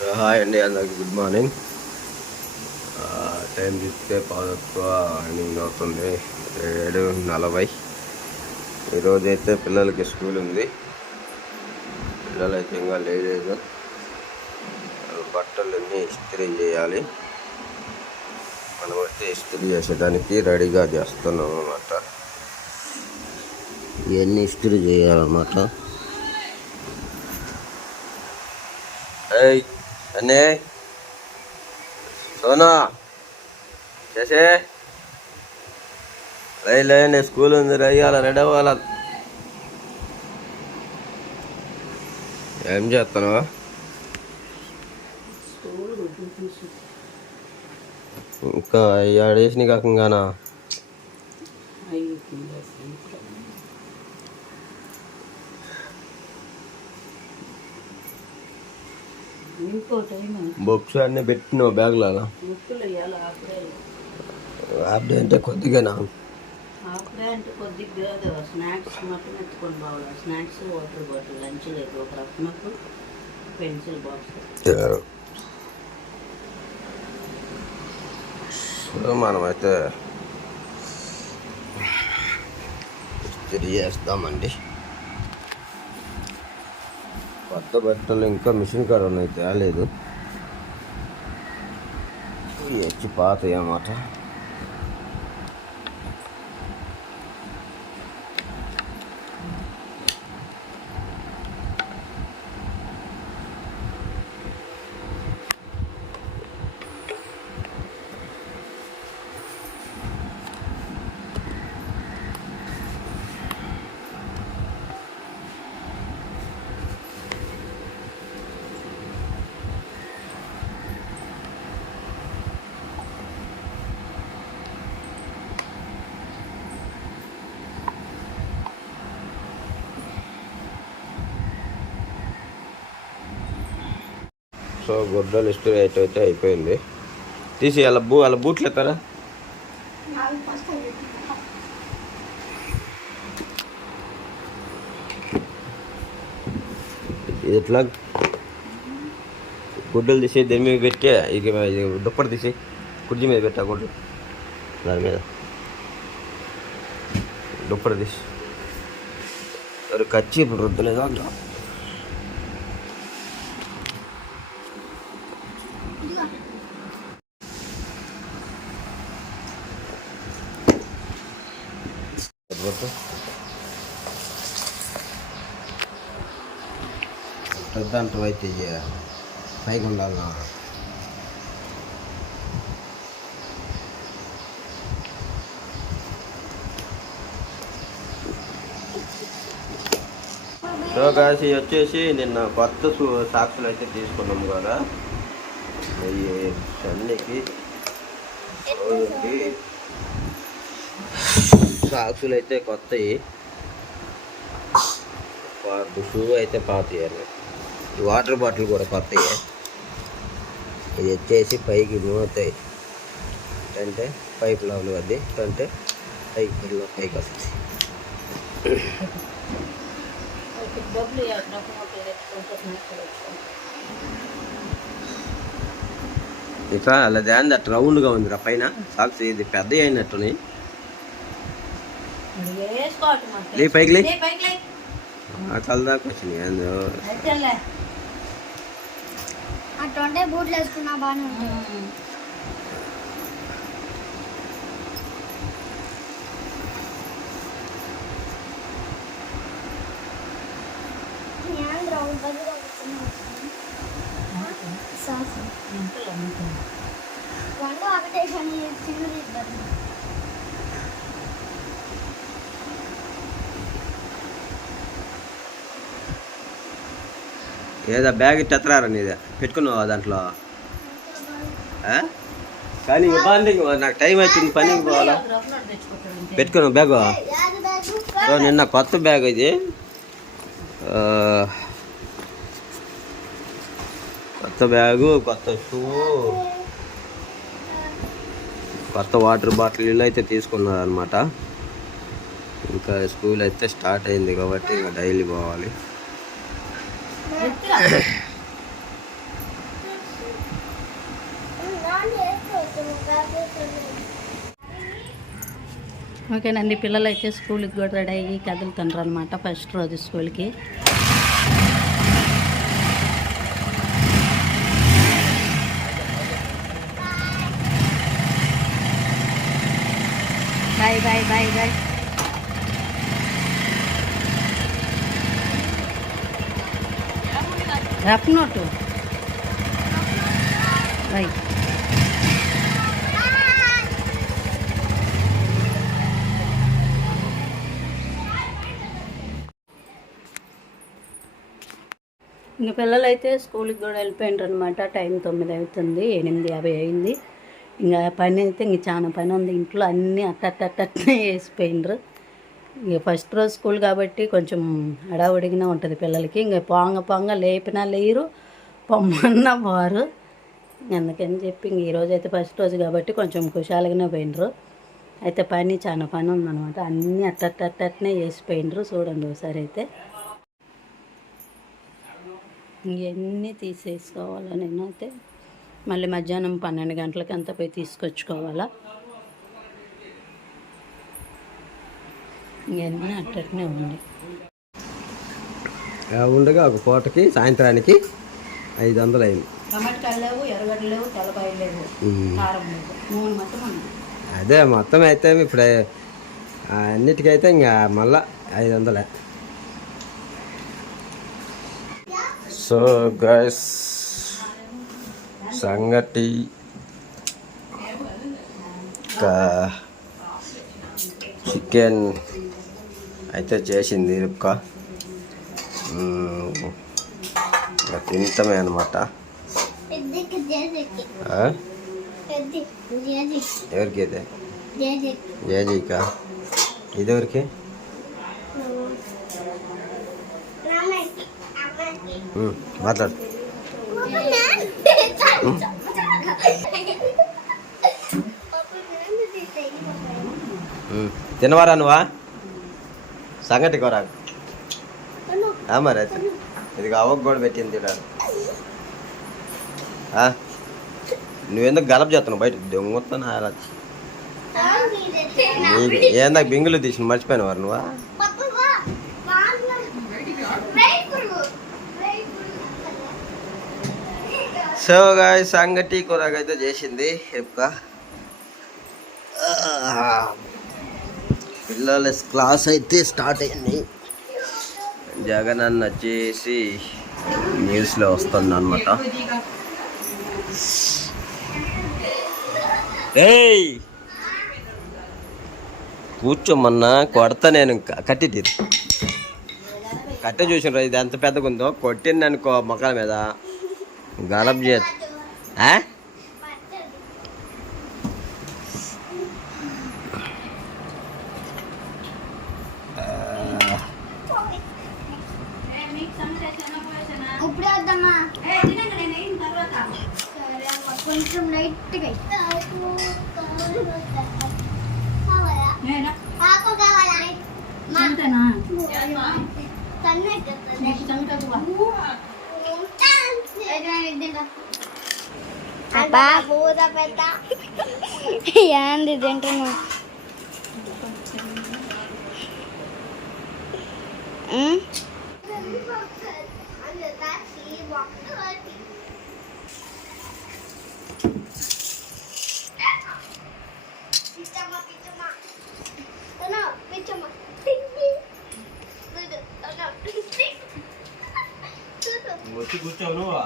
Hi అండి అందరికి good morning time చూస్తే పాదత్వ ఎర్నింగ్ అవుతుంది. ఏడు నలభై. ఈరోజు అయితే పిల్లలకి స్కూల్ ఉంది. పిల్లలు అయితే ఇంకా లేదు బట్టలు అన్నీ ఇస్త్రీ చేయాలి. మనం వచ్చి ఇస్త్రీ చేసేదానికి రెడీగా చేస్తున్నాం అన్నమాట. ఇవన్నీ ఇస్త్రీ చేయాలన్నమాట. ఏయ్! అన్నే సోనా చేసే? లై స్కూల్ ఉంది రయ్యాల రెడీ అవ్వాల. ఏం చేస్తున్నావా ఇంకా ఏడేసి కాకంగానా బుక్స్ అన్నీ పెట్టినావు బ్యాగ్లో హాఫ్ డే అంటే కొద్దిగానా? అంటే కొద్దిగా కాదు స్నాక్స్ ఎత్తుకొని స్నాక్స్ వాటర్ బాటిల్ లంచ్ లేదు. ఒక రకమకు పెన్సిల్ బాక్స్. సో మనమైతే ఇస్త్రీ చేస్తామండి కొత్త బట్టలు ఇంకా మిషన్ కాడ ఉన్నాయి తేలేదు. వచ్చి పాతవి అన్నమాట సో గుడ్డలు ఇస్త్రీ అయితే అయితే అయిపోయింది. తీసి అలా బూ అలా బూట్లు ఎత్తారా? ఎట్లా? గుడ్డలు తీసి దేని మీద పెట్టి ఇక ఇది దుప్పటి తీసి కుర్జీ మీద పెట్టా గుడ్డు దాని మీద. దుప్పటి తీసి. సరే కచ్చి ఇప్పుడు రుద్దలేదా పట్టు పెద్దంటారు అయితే ఇక పైకి ఉండాలన్నా సో కాసి వచ్చేసి నిన్న కొత్త సాక్షులు అయితే తీసుకున్నాం కదా. అవి సన్నికి సాక్షులు అయితే కొత్తవి షూ అయితే పాతయ్యాలి ఈ వాటర్ బాటిల్ కూడా కొత్తవి ఇది వచ్చేసి పైకి మూతాయి అంటే పైప్ లెవెల్ అది అంటే పైకి పిల్ల పైకి వస్తుంది. ఇట్లా అలా దాని అట్లా రౌండ్గా ఉంది రా పైన. సాక్స్ ఇది పెద్ద మరి. లే పైకి లే. లే, అట్టుంటే బూట్లు వేసుకున్నా బాగానే ఉంటుంది. వండు ఒకటే చిన్నది ఇద్దరు ఏదో బ్యాగ్ ఇట్టెత్తరారా నీదే? పెట్టుకున్నావా దాంట్లో? కానీ బాగుంది నాకు టైం అవుతుంది పనికి పోవాలా? పెట్టుకున్నావు బ్యాగ్? బ్యాగు నిన్న కొత్త బ్యాగ్ ఇది. కొత్త బ్యాగు కొత్త షూ కొత్త వాటర్ బాటిల్ ఇల్లు అయితే తీసుకున్నారనమాట ఇంకా స్కూల్ అయితే స్టార్ట్ అయింది కాబట్టి ఇంకా డైలీ పోవాలి. ఓకేనండి పిల్లలు అయితే స్కూల్కి కూడా రెడీ అయ్యి కదులుతుండ్రు అనమాట ఫస్ట్ రోజు స్కూల్కి. Bye bye bye bye. Rough note write ఇంక పిల్లలు అయితే స్కూల్కి కూడా వెళ్ళిపోయిండ్రు అనమాట టైం తొమ్మిది అవుతుంది ఎనిమిది యాభై అయింది. ఇంకా పని అయితే ఇంక చాలా పని ఉంది. ఇంట్లో అన్నీ అట్టట్టట్టనే వేసిపోయిండ్రు ఇక ఫస్ట్ రోజు స్కూల్ కాబట్టి కొంచెం హడావుడిగానే ఉంటుంది పిల్లలకి. ఇంక పొంగ పొంగ లేపినా లేరు పొమ్మన్నా పోరు. అందుకని చెప్పి ఇంక ఈరోజు అయితే ఫస్ట్ రోజు కాబట్టి కొంచెం కుషాలుగానే పోయినరు అయితే పని చాలా పని ఉందన్నమాట. అన్నీ అట్టట్టట్టనే వేసిపోయిండ్రు చూడండి ఒకసారి అయితే. ఇవన్నీ తీసేసుకోవాలా నేనైతే మళ్ళీ మధ్యాహ్నం పన్నెండు గంటలకి అంతా పోయి తీసుకొచ్చుకోవాలా. ఇవన్నీ అట్టనే ఉంది. ఆ ఉండగా ఒక పూటకి సాయంత్రానికి ఐదు వందలు అయింది. టమాటాలు లేవు ఎర్రగడ్డలు లేవు తెల్లపాయలు లేవు. ఉమ్. కారం లేదు. నూనె మొత్తం ఉంది. అదే మొత్తం అయితే ఇప్పుడు అన్నిటికైతే ఇంకా మళ్ళా ఐదు వందలే. సో గైస్ సంగటి ఇంకా చికెన్ అయితే చేసింది రుక్క తింటమే అనమాట ఎవరికి అయితే జయజీకా ఇదెవరికి. మాట్లాడు. తినవారా నువ్వా? సంగటి కూర ఆ మరి అయితే. ఇది అవ్వకు కూడా పెట్టింది తినాలి ఆ? నువ్వెందుకు గలప చేస్తున్నావు? బయట దొంగతాను నీకు ఏందా బింగులు తీసి మర్చిపోయిన వారు నువ్వా? సో గాయ సంగటి కూరగైతే చేసింది. ఎప్పుక పిల్లల క్లాస్ అయితే స్టార్ట్ అయింది. జగన్ అన్న వచ్చేసి న్యూస్లో వస్తుంది అనమాట ఏయ్! కూర్చోమన్నా కొడతా నేను క- కట్టిది కట్టె చూసిన ఇది ఎంత పెద్దగా ఉందో కొట్టింది అనుకో మొక్కల మీద. గలబ్ చేత. పూత పెద్ద. ఏంది తింటున్నావు పిచ్చమ్మ వచ్చి కూర్చోవు నువ్వు